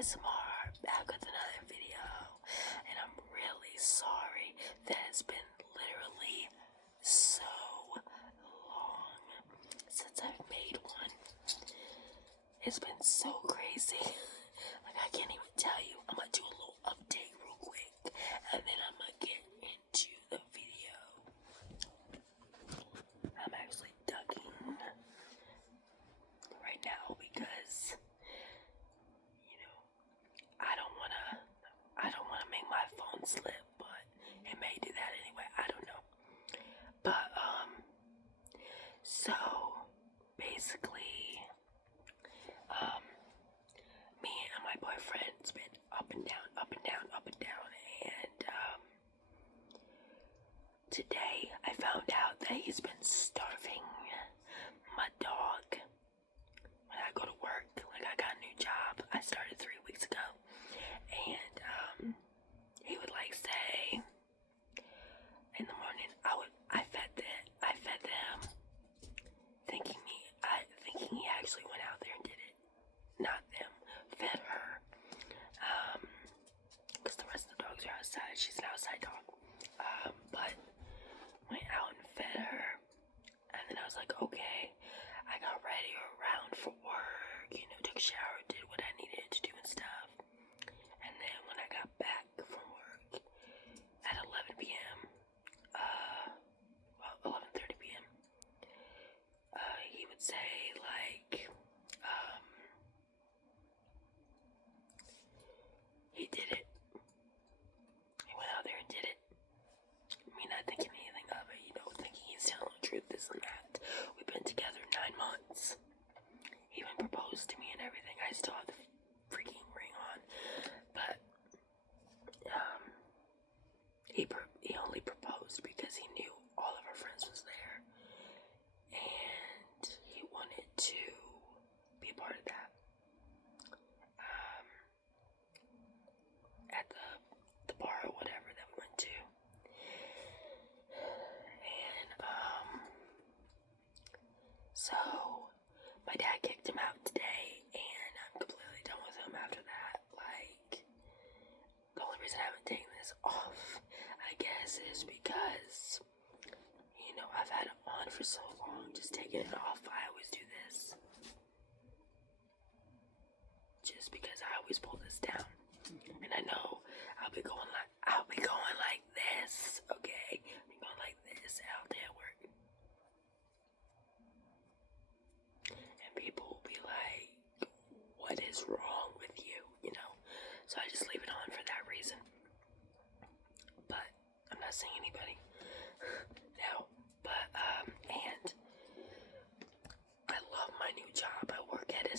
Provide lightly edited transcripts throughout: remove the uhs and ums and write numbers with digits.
ASMR back with another video, and I'm really sorry that it's been literally so long since I've made one. It's been so crazy. Like, I can't even tell you. I'm gonna do a little update real quick, and then I'm gonna get into the video. I'm actually ducking right now because I don't wanna make my phone slip, but it may do that anyway. I don't know. But so basically, me and my boyfriend's been up and down, up and down, up and down, and today I found out that he's been starving my dog. When I go to work, like, I got a new job. I started 3 weeks ago, and he would like say in the morning, I fed them, thinking he actually went out there and did it. Not them, fed her. Because the rest of the dogs are outside. She's an outside dog. But went out and fed her, and then I was like, okay. I got ready around for work, took a shower, did what I needed to do and stuff. And then when I got back from work at 11 p.m., 11:30 p.m., he would say, like, he did it. He went out there and did it. Me not thinking anything of it, thinking he's telling the truth, this and that. We've been together 9 months. He even proposed to me and everything. I still have the freaking ring on. But, he only proposed because he knew all of our friends was there. And he wanted to be a part of that. At the bar or whatever that we went to. And, so my dad kicked him out today, and I'm completely done with him after that. Like, the only reason I haven't taken this off, I guess, is because, I've had it on for so long. Just taking it off, I always do this. Just because I always pull this down. And I know I'll be going like this, okay? I'll be going like this out there at work. And people will be like, what is wrong with you, So I just leave it on for that reason. But I'm not seeing anybody now. But, and I love my new job. I work at a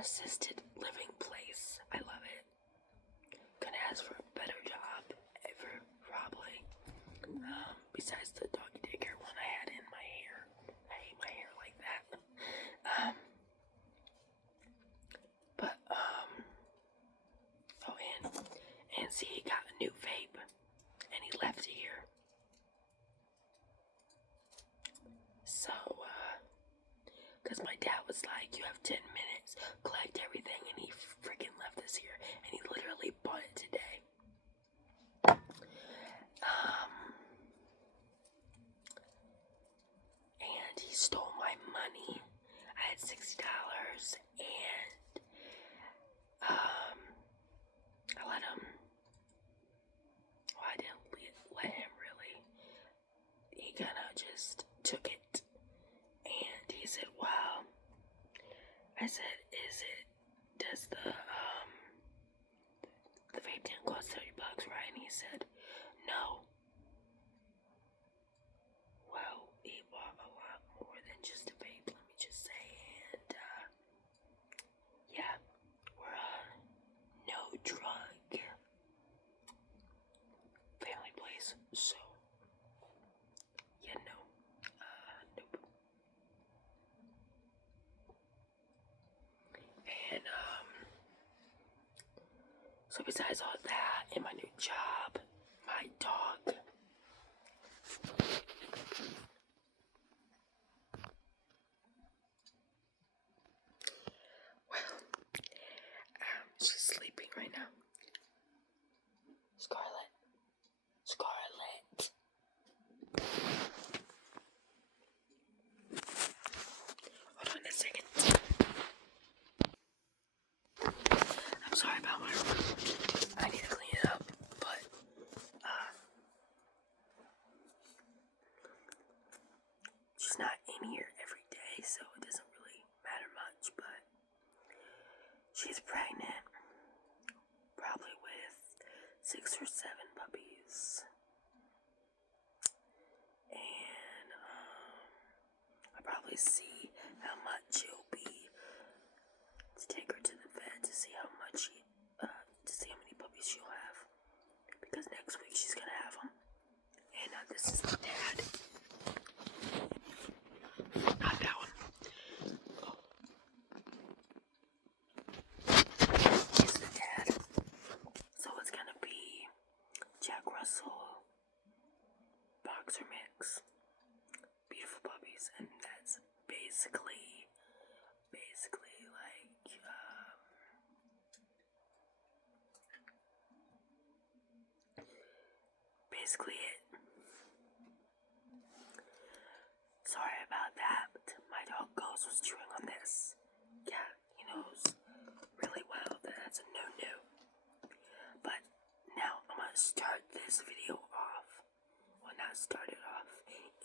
assisted living place. I love it. Couldn't ask for a better job ever, probably. Besides the doggy daycare one I had in my hair. I hate my hair like that. But oh, and see, he got a new vape, and he left it here. So, because my dad was like, you have 10 minutes, collect everything, and he freaking left this here, and he literally bought it today. And he stole my money. I had $60, and, I let him, well, I didn't let him really. He kind of just took it. And he said, wow. I said, does the vape didn't cost $30, right? And he said, no. Well, he bought a lot more than just a vape, let me just say. And, yeah, we're a no drug family place, so, yeah, no. Nope. And, so besides all that, and my new job, my dog right now. Scarlet. Scarlet. Hold on a second. I'm sorry about my room. I need to clean it up, but she's not in here every day, so it doesn't really matter much, but she's pregnant, probably with 6 or 7 puppies. And I'll probably see how much it'll be to take her to the vet to see how much to see how many puppies she'll have. Because next week she's gonna have them. And this is the dad. Not that one. Oh. He's the dad. So it's gonna be Jack Russell, Boxer mix, beautiful puppies, and that's basically it. Sorry about that, but my dog Ghost was chewing on this. Yeah, he knows really well that that's a no-no. But now I'm gonna start this video off. Well, not start it off,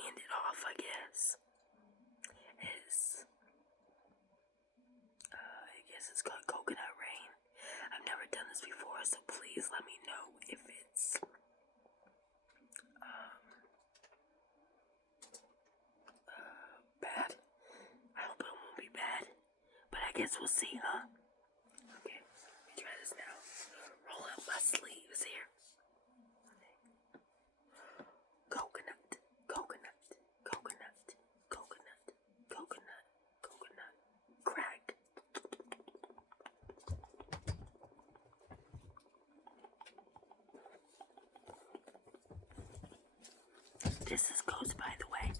end it off, I guess. I guess it's called Coconut Rain. I've never done this before, so please let me know if it's bad. I hope it won't be bad, but I guess we'll see, huh? Okay, let me try this now. Roll up my sleeves here. Coconut, coconut, coconut, coconut, coconut, coconut, crack. This is Ghost, by the way.